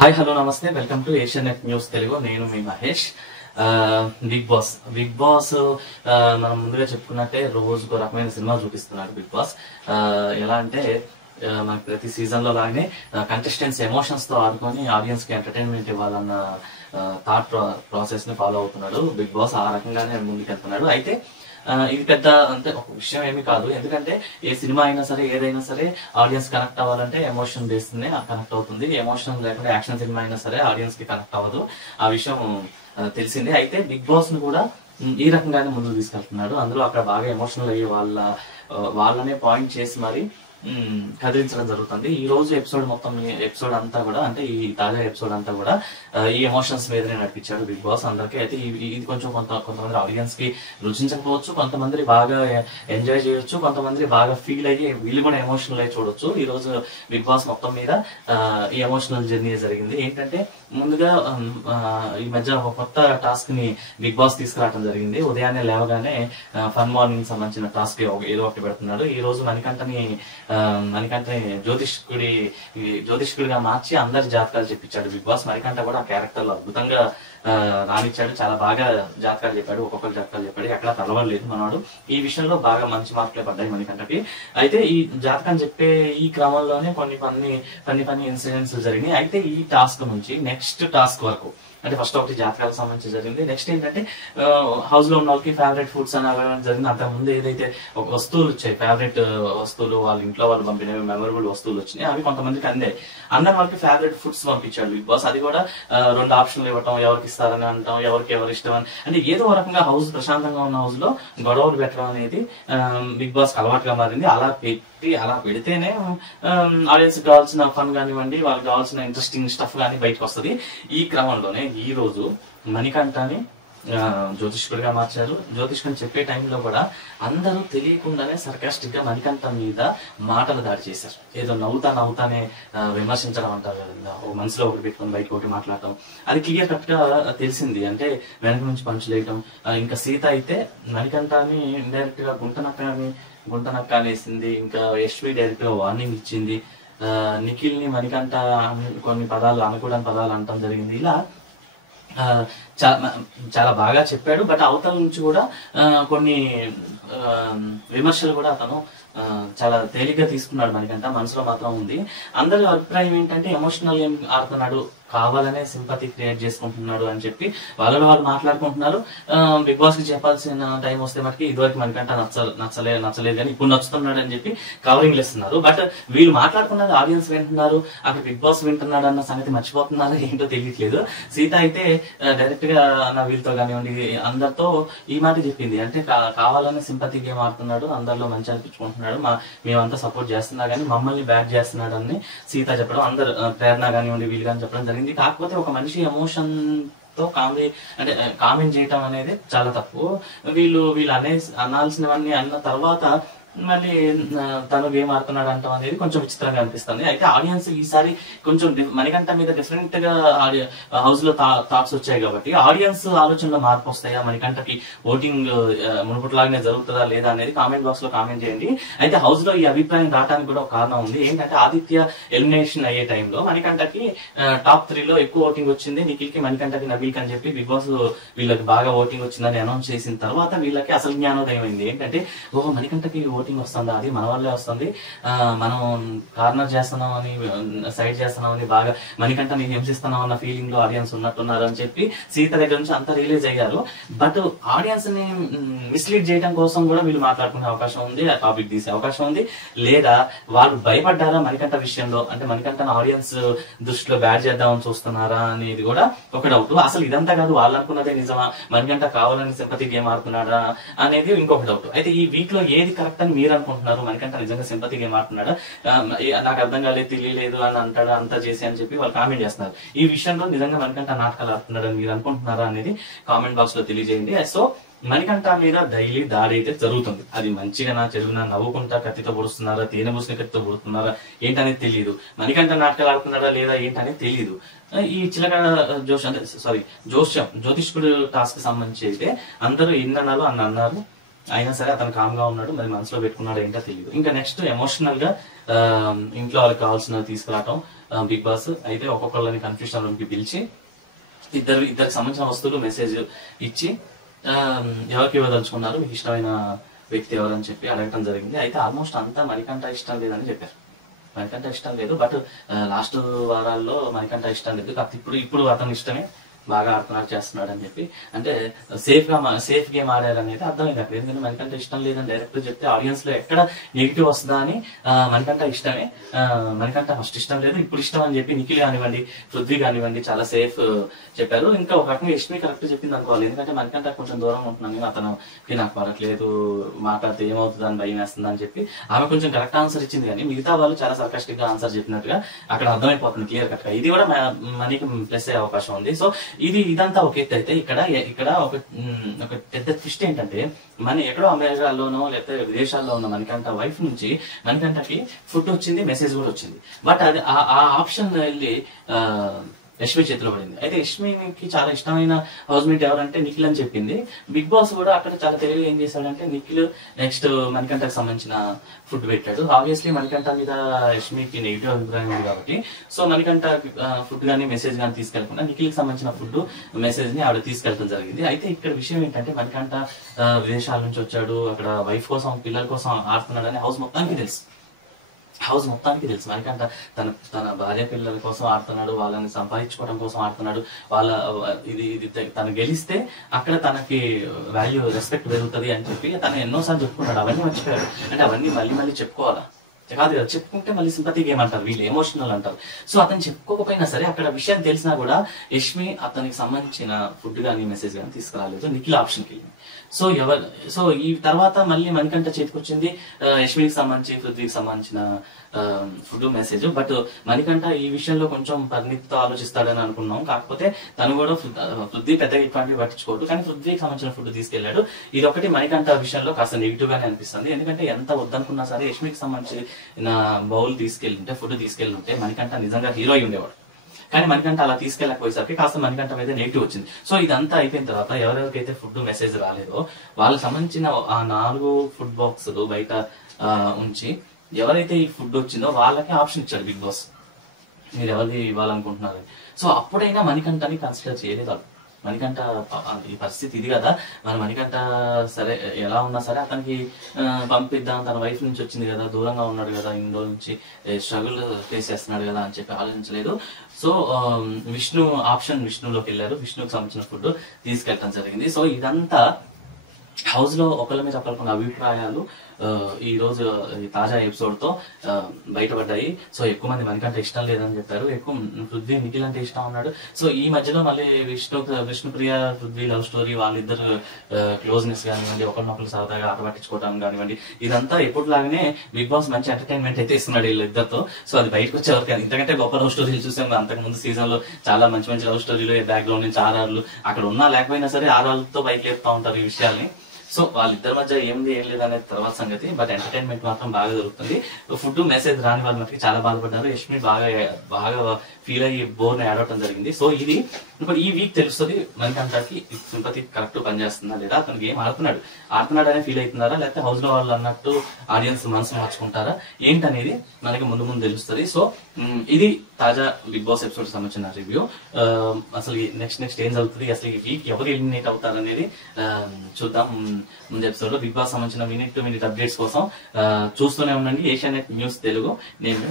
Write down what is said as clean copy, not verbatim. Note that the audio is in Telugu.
హాయ్ హలో నమస్తే welcome to Asian net news Telugu. నేను మీ మహేష్. బిగ్ బాస్ మనం ముందుగా చెప్పుకున్నట్టే రోజుకో రకమైన సినిమా చూపిస్తున్నాడు బిగ్ బాస్. ఎలా అంటే మనకి ప్రతి సీజన్ లో లాగానే కంటెస్టెంట్స్ ఎమోషన్స్ తో ఆడుకొని ఆడియన్స్ కి ఎంటర్టైన్మెంట్ ఇవ్వాలన్న థాట్ ప్రాసెస్ ని ఫాలో అవుతున్నాడు బిగ్ బాస్. ఆ రకంగానే ముందుకెళ్తున్నాడు. అయితే ఇది పెద్ద అంటే ఒక విషయం ఏమి కాదు, ఎందుకంటే ఏ సినిమా అయినా సరే ఏదైనా సరే ఆడియన్స్ కనెక్ట్ అవ్వాలంటే ఎమోషన్ బేస్తేనే కనెక్ట్ అవుతుంది. ఎమోషన్ లేకుండా యాక్షన్ సినిమా అయినా సరే ఆడియన్స్ కి కనెక్ట్ అవ్వదు. ఆ విషయం తెలిసిందే. అయితే బిగ్ బాస్ ను కూడా ఈ రకంగానే ముందుకు తీసుకెళ్తున్నాడు. అందులో అక్కడ బాగా ఎమోషనల్ అయ్యి వాళ్ళనే పాయింట్ చేసి మరి కదిలించడం జరుగుతుంది. ఈ రోజు ఎపిసోడ్ అంతా కూడా, అంటే ఈ తాజా ఎపిసోడ్ అంతా కూడా ఈ ఎమోషన్స్ మీదనే నడిపించాడు బిగ్ బాస్ అందరికి. అయితే ఇది కొంచెం కొంతమంది ఆడియన్స్ కి రుచించకపోవచ్చు, కొంతమంది బాగా ఎంజాయ్ చేయొచ్చు, కొంతమంది బాగా ఫీల్ అయ్యి వీళ్ళు కూడా ఎమోషనల్ అయ్యి చూడొచ్చు. ఈ రోజు బిగ్ బాస్ మొత్తం మీద ఈ ఎమోషనల్ జర్నీ జరిగింది. ఏంటంటే ముందుగా ఈ మధ్య ఒక కొత్త టాస్క్ ని బిగ్ బాస్ తీసుకురావడం జరిగింది. ఉదయాన్నే లేవగానే ఫన్ మార్నింగ్ సంబంధించిన టాస్క్ ఏదో ఒకటి పెడుతున్నాడు. ఈ రోజు మణికంఠని జ్యోతిష్కుడిగా మార్చి అందరి జాతకాలు చెప్పించాడు బిగ్ బాస్. మణికంఠ కూడా ఆ క్యారెక్టర్ లో అద్భుతంగా రాణించాడు. చాలా బాగా జాతకాలు చెప్పాడు, ఒక్కొక్కరు జాతకాలు చెప్పాడు, ఎక్కడ తలవలేదు మనవాడు. ఈ విషయంలో బాగా మంచి మార్కులే పడ్డాయి మణికంఠకి. అయితే ఈ జాతకం చెప్పే ఈ క్రమంలోనే కొన్ని ఇన్సిడెంట్స్ జరిగినాయి. అయితే ఈ టాస్క్ నుంచి నెక్స్ట్ టాస్క్ వరకు, అంటే ఫస్ట్ ఒకటి జాతకాలకు సంబంధించి జరిగింది. నెక్స్ట్ ఏంటంటే హౌస్ లో ఉన్న వాళ్ళకి ఫేవరెట్ ఫుడ్స్ అని అవ్వడం జరిగింది. అంతకుముందు ఏదైతే ఒక వస్తువులు వచ్చాయి, ఫేవరెట్ వస్తువులు, వాళ్ళ ఇంట్లో వాళ్ళు పంపినవి మెమరబుల్ వస్తువులు వచ్చినాయి, అవి కొంతమందికి అందరి వాళ్ళకి ఫేవరెట్ ఫుడ్స్ పంపించాడు బిగ్ బాస్. అది కూడా 2 ఆప్షన్లు ఇవ్వటం, ఎవరికి ఇస్తారని అంటాం, ఎవరు ఇష్టం అని, అంటే ఏదో రకంగా హౌస్ ప్రశాంతంగా ఉన్న హౌస్ లో గొడవలు పెట్టడం అనేది బిగ్ బాస్ అలవాటుగా మారింది. అలా పెడితేనే ఆడియన్స్ కావాల్సిన ఫన్ కానివ్వండి, వాళ్ళకి కావాల్సిన ఇంట్రెస్టింగ్ స్టఫ్ కానీ బయటకు వస్తుంది. ఈ క్రమంలోనే ఈ రోజు మణికంఠని జ్యోతిష్కుడిగా మార్చారు. జ్యోతిష్కుని చెప్పే టైంలో కూడా అందరూ తెలియకుండానే సర్కాస్టిక్ గా మణికంఠ మీద మాటలు దాడి చేశారు. ఏదో నవ్వుతానే విమర్శించడం అంటారు కదా, ఓ మనసులో ఒకటి పెట్టుకుని బయటకు ఒకటి మాట్లాడటం, అది క్లియర్ కట్ గా తెలిసింది. అంటే వెనక నుంచి పంచులు వేయటం. ఇంకా సీత అయితే మణికంఠని ఇండైరెక్ట్ గా గుంటనక్క అనేసింది. ఇంకా యశ్వి డైరెక్ట్ గా వార్నింగ్ ఇచ్చింది. నిఖిల్ ని మణికంఠ కొన్ని పదాలు అనకూడని పదాలు అనటం జరిగింది. ఇలా చాలా బాగా చెప్పాడు. బట్ అవతల నుంచి కూడా కొన్ని విమర్శలు కూడా అతను చాలా తేలిగ్గా తీసుకున్నాడు. మణికంఠ మనసులో మాత్రం ఉంది. అందరి అభిప్రాయం ఏంటంటే ఎమోషనల్ ఏం ఆడుతున్నాడు, కావాలనే సింపతి క్రియేట్ చేసుకుంటున్నాడు అని చెప్పి వాళ్ళు మాట్లాడుకుంటున్నారు. బిగ్ బాస్ కి చెప్పాల్సిన టైం వస్తే మటుకి ఇదివరకు మణికంఠ నచ్చలేదు కానీ ఇప్పుడు నచ్చుతున్నాడు అని చెప్పి కవరింగ్ ఇస్తున్నారు. బట్ వీళ్ళు మాట్లాడుకున్నది ఆడియన్స్ వింటున్నారు, అక్కడ బిగ్ బాస్ వింటున్నాడు అన్న సంగతి మర్చిపోతున్నారు. ఏంటో తెలియట్లేదు. సీత అయితే డైరెక్ట్ గా నా వీళ్ళతో కానివ్వండి అందరితో ఈ మాట చెప్పింది. అంటే కావాలనే సింపతి గేమ్ ఆడుతున్నాడు, అందరిలో మంచి అనిపించుకుంటున్నాడు, మేమంతా సపోర్ట్ చేస్తున్నా కానీ మమ్మల్ని బ్యాక్ చేస్తున్నాడు అని సీత చెప్పడం, అందరు ప్రేరణ కానివ్వండి వీళ్ళు కానీ చెప్పడం జరిగింది. కాకపోతే ఒక మనిషి ఎమోషన్ తో కామెంట్ చేయటం అనేది చాలా తప్పు. వీళ్ళు అనాల్సినవన్నీ అన్న తర్వాత మళ్ళీ తను గేమ్ ఆడుతున్నాడు అంటాం అనేది కొంచెం విచిత్రంగా అనిపిస్తుంది. అయితే ఆడియన్స్ ఈసారి కొంచెం మణికంఠ మీద డిఫరెంట్ గా హౌస్ లో థాట్స్ వచ్చాయి కాబట్టి ఆడియన్స్ ఆలోచనలో మార్పు వస్తాయా, మణికంఠకి ఓటింగ్ మునుపటిలాగానే జరుగుతుందా లేదా అనేది కామెంట్ బాక్స్ లో కామెంట్ చేయండి. అయితే హౌస్ లో ఈ అభిప్రాయం రావడానికి కూడా ఒక కారణం ఉంది. ఏంటంటే ఆదిత్య ఎలిమినేషన్ అయ్యే టైంలో మణికంఠకి టాప్ 3 లో ఎక్కువ ఓటింగ్ వచ్చింది. నిఖిల్ కి మణికంఠకి నబీల్ అని చెప్పి బిగ్ బాస్ వీళ్ళకి బాగా ఓటింగ్ వచ్చిందని అనౌన్స్ చేసిన తర్వాత వీళ్ళకి అసలు జ్ఞానోదయం అయింది. ఏంటంటే మణికంఠకి ఓటింగ్ వస్తుందా, అది మన వల్లే వస్తుంది, మనం కార్నర్ చేస్తున్నామని సైడ్ చేస్తున్నామని బాగా మణికంఠని హింసిస్తున్నాం అన్న ఫీలింగ్ లో ఆడియన్స్ ఉన్నట్టున్నారు అని చెప్పి సీత దగ్గర నుంచి అంతా రిలీజ్ అయ్యారు. బట్ ఆడియన్స్ ని మిస్లీడ్ చేయడం కోసం కూడా వీళ్ళు మాట్లాడుకునే అవకాశం ఉంది, టాపిక్ తీసే అవకాశం ఉంది. లేదా వాళ్ళు భయపడ్డారా మణికంఠ విషయంలో, అంటే మణికంఠను ఆడియన్స్ దృష్టిలో బ్యాడ్ చేద్దామని చూస్తున్నారా అనేది కూడా ఒక డౌట్. అసలు ఇదంతా కాదు, వాళ్ళు అనుకున్నదే నిజమా, మణికంఠ కావాలని సింపతి గేమ్ ఆడుతున్నాడా అనేది ఇంకొక డౌట్. అయితే ఈ వీక్ లో ఏది కరెక్ట్ అని మీరు అనుకుంటున్నారు? మణికంఠ నిజంగా సింపతి గేమ్ ఆడుతున్నాడా, నాకు అర్థం కాలేదు, తెలియలేదు అని అంటాడా, అంతా చేసి అని చెప్పి వాళ్ళు కామెంట్ చేస్తున్నారు. ఈ విషయంలో నిజంగా మణికంఠ నాటకాలు ఆడుతున్నాడు అని మీరు అనుకుంటున్నారా అనేది కామెంట్ బాక్స్ లో తెలియజేయండి. సో మణికంఠ మీద డైలీ దాడి అయితే జరుగుతుంది. అది మంచిగా చెడుగునా, నవ్వుకుంటా కత్తితో పొడుస్తున్నారా, తేనె పూసిన కత్తితో పొడుస్తున్నారా ఏంటనేది తెలియదు. మణికంఠ నాటకాలు ఆడుతున్నాడా లేదా ఏంటనేది తెలియదు. ఈ చిలక జ్యోతిష్కుడు టాస్క్ సంబంధించి అయితే అందరూ ఇన్నన్నారు అని అన్నారు. అయినా సరే అతను కామ్ గా ఉన్నాడు, మరి మనసులో పెట్టుకున్నాడు ఏంటో తెలియదు. ఇంకా నెక్స్ట్ ఎమోషనల్ గా ఇంట్లో వాళ్ళకి కావాల్సినవి తీసుకురావటం, బిగ్ బాస్. అయితే ఒక్కొక్కళ్ళని కన్ఫ్యూషన్ రూమ్ కి పిలిచి ఇద్దరికి సంబంధించిన వస్తువులు మెసేజ్ ఇచ్చి ఎవరికి ఇవ్వదలుచుకున్నారు, మీకు ఇష్టమైన వ్యక్తి ఎవరని చెప్పి అడగటం జరిగింది. అయితే ఆల్మోస్ట్ అంతా మణికంఠ ఇష్టం లేదని చెప్పారు. మణికంఠ ఇష్టం లేదు, బట్ లాస్ట్ వారాల్లో మణికంఠ ఇష్టం లేదు, కాకపోతే ఇప్పుడు అతను ఇష్టమే, బాగా ఆడుతున్నాడు చేస్తున్నాడు అని చెప్పి, అంటే సేఫ్ గేమ్ ఆడారు అనేది అర్థమైంది అక్కడ. ఎందుకంటే మణికంఠ ఇష్టం లేదని డైరెక్ట్ చెప్తే ఆడియన్స్ లో ఎక్కడ నెగిటివ్ వస్తుందా అని మణికంఠ ఇష్టమే, మణికంఠ ఫస్ట్ ఇష్టం లేదు ఇప్పుడు ఇష్టం అని చెప్పి నిఖిల్ కానివ్వండి, పృథ్వీ కానివ్వండి చాలా సేఫ్ చెప్పారు. ఇంకా ఒక రకంగా యష్మి కరెక్ట్ చెప్పింది అనుకోవాలి, ఎందుకంటే మణికంఠ కొంచెం దూరంగా ఉంటున్నాను, అతనుకి నాకు పడట్లేదు, మాట్లాడితే ఏమవుతుంది అని భయం వేస్తుంది అని చెప్పి ఆమె కొంచెం కరెక్ట్ ఆన్సర్ ఇచ్చింది. కానీ మిగతా వాళ్ళు చాలా సర్కాస్టిక్ గా ఆన్సర్ చెప్పినట్టుగా అక్కడ అర్థమైపోతుంది క్లియర్ కట్ గా. ఇది కూడా మనీకి ప్లస్ అయ్యే అవకాశం ఉంది. సో ఇదంతా ఒక ఎత్తు. అయితే ఇక్కడ ఒక పెద్ద ట్విస్ట్ ఏంటంటే, మన ఎక్కడో అమెరికాలోనో లేకపోతే విదేశాల్లో ఉన్న మణికంఠ వైఫ్ నుంచి మణికంఠకి ఫుడ్ వచ్చింది, మెసేజ్ కూడా వచ్చింది. బట్ అది ఆ ఆప్షన్ వెళ్ళి యష్మి చేతిలో పడింది. అయితే యష్మికి చాలా ఇష్టమైన హౌస్ మేట్ ఎవరంటే నిఖిల్ అని చెప్పింది. బిగ్ బాస్ కూడా అక్కడ చాలా తెలివిగా ఏం చేశాడంటే, నిఖిల్ నెక్స్ట్ మణికంఠకు సంబంధించిన ఫుడ్ పెట్టాడు. ఆబ్వియస్లీ మణికంఠ మీద యష్మికి నెగిటివ్ అభిప్రాయం ఉంది కాబట్టి, సో మణికంఠ ఫుడ్ గానీ మెసేజ్ గానీ తీసుకెళ్లకుండా నిఖిల్కి సంబంధించిన ఫుడ్ మెసేజ్ ని ఆవిడ తీసుకెళ్లడం జరిగింది. అయితే ఇక్కడ విషయం ఏంటంటే, మణికంఠ విదేశాల నుంచి వచ్చాడు, అక్కడ వైఫ్ కోసం పిల్లల కోసం ఆడుతున్నాడు అని హౌస్ మొత్తానికి తెలుసు. మణికంఠ తన భార్య పిల్లల కోసం ఆడుతున్నాడు, వాళ్ళని సంపాదించుకోవడం కోసం ఆడుతున్నాడు, ఇది తను గెలిస్తే అక్కడ తనకి వాల్యూ రెస్పెక్ట్ పెరుగుతుంది అని చెప్పి తను ఎన్నోసార్లు చెప్పుకున్నాడు. అవన్నీ మర్చిపోయాడు. అంటే అవన్నీ మళ్ళీ చెప్పుకోవాలా కాదు కదా, చెప్పుకుంటే మళ్ళీ సింపతి గేమ్ అంటారు, వీళ్ళు ఎమోషనల్ అంటారు. సో అతను చెప్పుకోకపోయినా సరే అక్కడ విషయం తెలిసినా కూడా యష్మి అతనికి సంబంధించిన ఫుడ్ గానీ మెసేజ్ గానీ తీసుకురాలేదు, నిఖిల్ ఆప్షన్కి వెళ్ళింది. సో ఈ తర్వాత మళ్ళీ మణికంఠ చేతికి వచ్చింది యష్మికి సంబంధించి పృథ్వీకి సంబంధించిన ఫుడ్ మెసేజ్. బట్ మణికంఠ ఈ విషయంలో కొంచెం పరిణితితో ఆలోచిస్తాడని అనుకున్నాం. కాకపోతే తను కూడా పృథ్వీ పెద్దగా ఇట్లాంటివి పట్టించుకోడు, కానీ పృథ్వీకి సంబంధించిన ఫుడ్ తీసుకెళ్లాడు. ఇది ఒకటి మణికంఠ విషయంలో కాస్త నెగిటివ్ గానే అనిపిస్తుంది. ఎందుకంటే ఎంత వద్దనుకున్నా సరే యష్మికి సంబంధించిన బౌల్ తీసుకెళ్ళింటే, ఫుడ్ తీసుకెళ్ళింటే మణికంఠ నిజంగా హీరో అయి ఉండేవాడు. కానీ మణికంఠ అలా తీసుకెళ్ళకపోయేసరికి కాస్త మణికంఠ మీద నెగిటివ్ వచ్చింది. సో ఇదంతా అయిపోయిన తర్వాత ఎవరెవరికైతే ఫుడ్ మెసేజ్ రాలేదో వాళ్ళకి సంబంధించిన ఆ 4 ఫుడ్ బాక్సులు బయట ఉంచి ఎవరైతే ఈ ఫుడ్ వచ్చిందో వాళ్ళకి ఆప్షన్ ఇచ్చాడు బిగ్ బాస్, మీరు ఎవరిది ఇవ్వాలనుకుంటున్నారు. సో అప్పుడైనా మణికంఠని కన్సిడర్ చేయలేదు. మణికంఠ ఈ పరిస్థితి ఇది కదా, మన మణికంఠ సరే ఎలా ఉన్నా సరే అతనికి పంపిద్దాం, తన వైఫ్ నుంచి వచ్చింది కదా, దూరంగా ఉన్నాడు కదా, ఇన్ని రోజుల నుంచి స్ట్రగుల్ ఫేస్ చేస్తున్నాడు కదా అని చెప్పి ఆలోచించలేదు. సో విష్ణులోకి వెళ్ళారు, విష్ణుకి సంబంధించిన ఫుడ్ తీసుకెళ్ళడం జరిగింది. సో ఇదంతా హౌస్ లో ఒకళ్ళ మీద ఒకళ్ళకున్న అభిప్రాయాలు ఈ రోజు తాజా ఎపిసోడ్ తో బయటపడ్డాయి. సో ఎక్కువ మంది మణికంఠ ఇష్టం లేదని చెప్పారు, ఎక్కువ పృథ్వీ నిఖిల్ అంటే ఇష్టం అన్నాడు. సో ఈ మధ్యలో మళ్ళీ విష్ణుప్రియ పృథ్వీ లవ్ స్టోరీ, వాళ్ళిద్దరు క్లోజ్నెస్ కానివ్వండి, ఒకరినొకరు సరదాగా ఆట పట్టించుకోవడం కానివ్వండి, ఇదంతా ఎప్పుడులాగానే బిగ్ బాస్ మంచి ఎంటర్టైన్మెంట్ అయితే ఇస్తున్నాడు వీళ్ళిద్దరితో. సో అది బయటకు వచ్చేవారు కానీ ఇంతకంటే గొప్ప లవ్ స్టోరీలు చూసాము అంతకు ముందు సీజన్ లో, చాలా మంచి మంచి లవ్ స్టోరీలు, బ్యాక్గ్రౌండ్ నుంచి ఆర్ఆర్లు అక్కడ ఉన్నా లేకపోయినా సరే ఆర్ఆర్లతో బయట లేపుతా ఉంటారు ఈ విషయాల్ని. సో వాళ్ళిద్దరి మధ్య ఏం లేదు అనేది తర్వాత సంగతి, బట్ ఎంటర్టైన్మెంట్ మాత్రం బాగా జరుగుతుంది. ఫుడ్ మెసేజ్ రాని వాళ్ళ మటుకు చాలా బాధపడ్డారు. యష్మి బాగా ఫీల్ అయ్యి బోర్ని ఆడటం జరిగింది. సో ఇది ఇప్పుడు ఈ వీక్ తెలుస్తుంది మణికంఠకి సింపతి కరెక్ట్ పనిచేస్తుందా లేదా, అతనికి ఏం ఆడుతున్నాడనే ఫీల్ అవుతున్నారా, లేకపోతే హౌస్ లో వాళ్ళు అన్నట్టు ఆడియన్స్ మనసు మార్చుకుంటారా ఏంటనేది మనకి ముందు తెలుస్తుంది. సో ఇది తాజా బిగ్ బాస్ ఎపిసోడ్ సంబంధించిన రివ్యూ. అసలు నెక్స్ట్ ఏం జరుగుతుంది, అసలు ఈ వీక్ ఎవరు ఎలిమినేట్ అవుతారు అనేది చూద్దాం ముందు ఎపిసోడ్ లో. బిగ్ బాస్ సంబంధించిన మినిట్ టు మినిట్ అప్డేట్స్ కోసం చూస్తూనే ఉండండి ఏషియానెట్ న్యూస్ తెలుగు. నేను